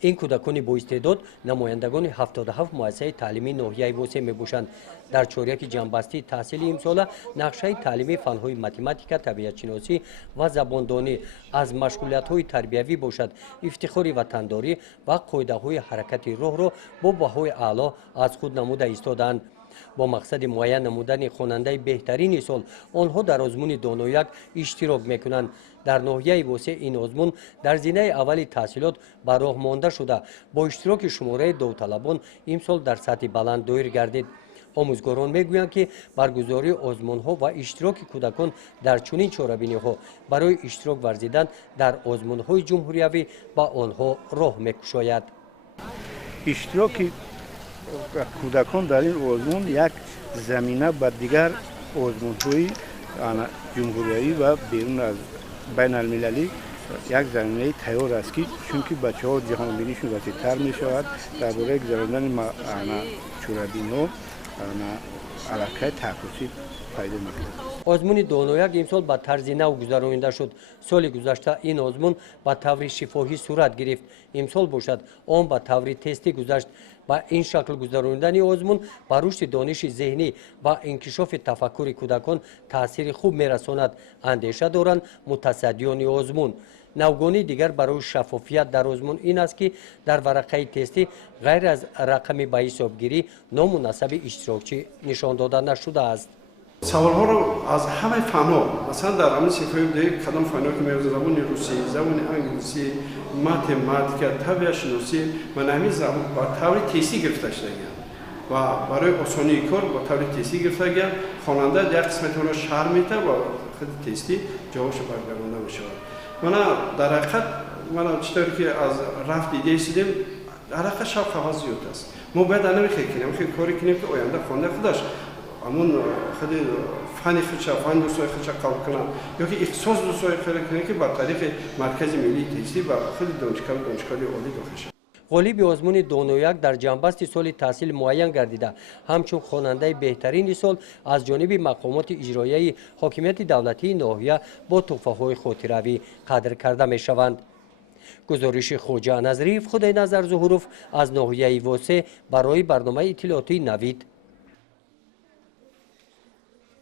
این کودکان با استعداد نمایندگان 77 مؤسسه تعلیمی ناحیه وسه میباشند. در چوریک جنبستی تحصیل امسال نقشه تعلیمی فنهای متماتیک، طبیعت شناسی و زباندانی از مشغولیت‌های تربیوی باشد. افتخار وطنداری و قاعده‌های حرکت روح را با بهای اعلی از خود نموده ایستادند. با مقصد معین نمودن خواننده بهترین سال آنها در آزمون دانویک اشتراک میکنند. در ناحیه وسه این آزمون در زینه اول تحصیلات به راه مانده شده با اشتراک شماره داوطلبان امسال در سطح بلند دایر گردید. آموزگاران میگویند که برگزاری آزمون‌ها و اشتراک کودکان در چنین چاره‌بینی‌ها برای اشتراک ورزیدن در آزمون‌های جمهوریوی به آنها راه می‌گشاید. اشتراک کودکان در این آزمون یک زمینه بر دیگر آزمون‌های جمهوریوی و بیرون از بین المللی یک زمینه تیار است که چونکه بچه‌ها جهانبینیشون وسیع‌تر می‌شود درباره گذراندن چاره‌بینی‌ها علاقه تخصصی پیدا می‌کند. آزمون دانویک امسال به طرز نو گذرانیده شد. سال گذشته این آزمون به طور شفاهی صورت گرفت. امسال باشد آن به طور تستی گذشت. با این شکل گذرانیدن آزمون بر رشد دانش ذهنی و انکشاف تفکر کودکان تاثیر خوب می‌رساند. اندیشه دارند متصدیان آزمون. نوگانی دیگر برای شفافیت در آزمون این است که در ورقه تستی غیر از رقم به حسابگیری نام و نسب اشتراکچی نشان داده نشده است. سوال‌ها رو از همه فن‌ها مثلا در همین سکوی دیگه کدام فن‌ها که می‌رزه زبان روسی، زبان انگلیسی، متماتیک، طبیعت شناسی و همین زبان با طور تستی گرفته شده و برای آسانی کار با طور تستی گرفته گیرند. خواننده در قسمت اون شرح میده و خود تستی جوابش برگردانده میشه. من در حقیقت چطوری که از رفت دیده دیدیم در حقیقت شوق حواس زیاد است. ما باید نمیخواد کنیم که کاری کنیم که آینده خواننده خودش همون خود فن خودش فن دوستای خودش قبول کنن یا که اختصاص دوستای خودش کنه که با طریق مرکز ملی تحصیل و خود دانشگاه عالی داخل شد. غالب آزمون دانویک در جنبست سال تحصیل معین گردیده همچون خواننده بهترین سال از جانب مقامات اجرایی حاکمیت دولتی ناحیه با تحفه‌های خاطروی قدر کرده می شوند. گزارش خوجا نظریف خدای نظر ظهوروف از ناحیه وسه برای برنامه اطلاعاتی نوید.